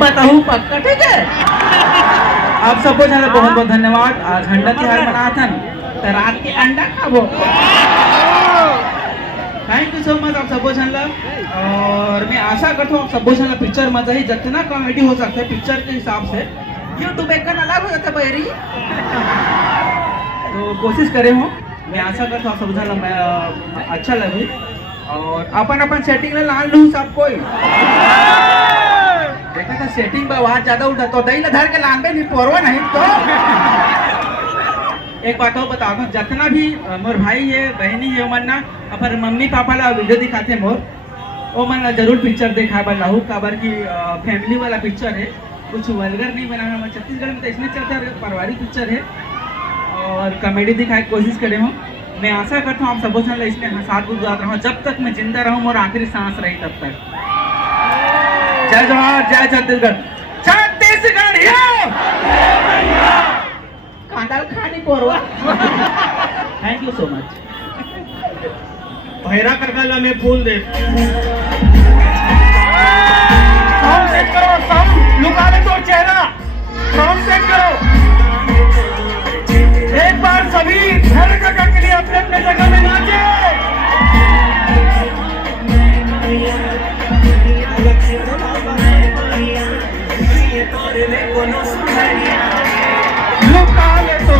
बताऊं पक्का ठीक है। आप सबको जाने बहुत बहुत धन्यवाद। आज अंडा तिहार मना था तो रात के अंडा खाबो। थैंक यू सो मच आप सबको जानला। और मैं आशा करता हूँ आप सबको जानला पिक्चर मजा ही जितना कॉमेडी हो सकता है पिक्चर के हिसाब से यूट्यूब एक अलग हो जाता है बैरी। तो कोशिश करे हूँ। मैं आशा करता हूँ सब जानला अच्छा लगे और अपन अपन सेटिंग ले लान लूँ सब कोई देखा था सेटिंग पर आवाज ज्यादा उठा तो दही धर के लान नहीं पोरवा नहीं तो एक बात और बता दूं जितना भी मोर भाई है बहनी है मन ना अपन मम्मी पापा ला वीडियो दिखाते मोर वो मन ला जरूर पिक्चर देखा बा लाहू काबर की फैमिली वाला पिक्चर है कुछ वल्गर नहीं बनाना। मैं छत्तीसगढ़ में तो इसलिए चलता है पारिवारिक पिक्चर है और कॉमेडी दिखाने की कोशिश करे हूँ। मैं आशा करता हूँ आप सबको चैनल इसमें साथ गुजार रहा हूँ जब तक मैं जिंदा रहूँ और आखिरी सांस रही तब तक। जय जवाहर जय छत्तीसगढ़। छत्तीसगढ़ कांडाल खानी पोरवा। Thank you so much. भैरा कर गला में फूल दे साउंड सेट करो साउंड लुका दे तो चेहरा साउंड सेट करो। एक बार सभी हर जगह के लिए अपने अपने जगह में नाचे। लुका ले तो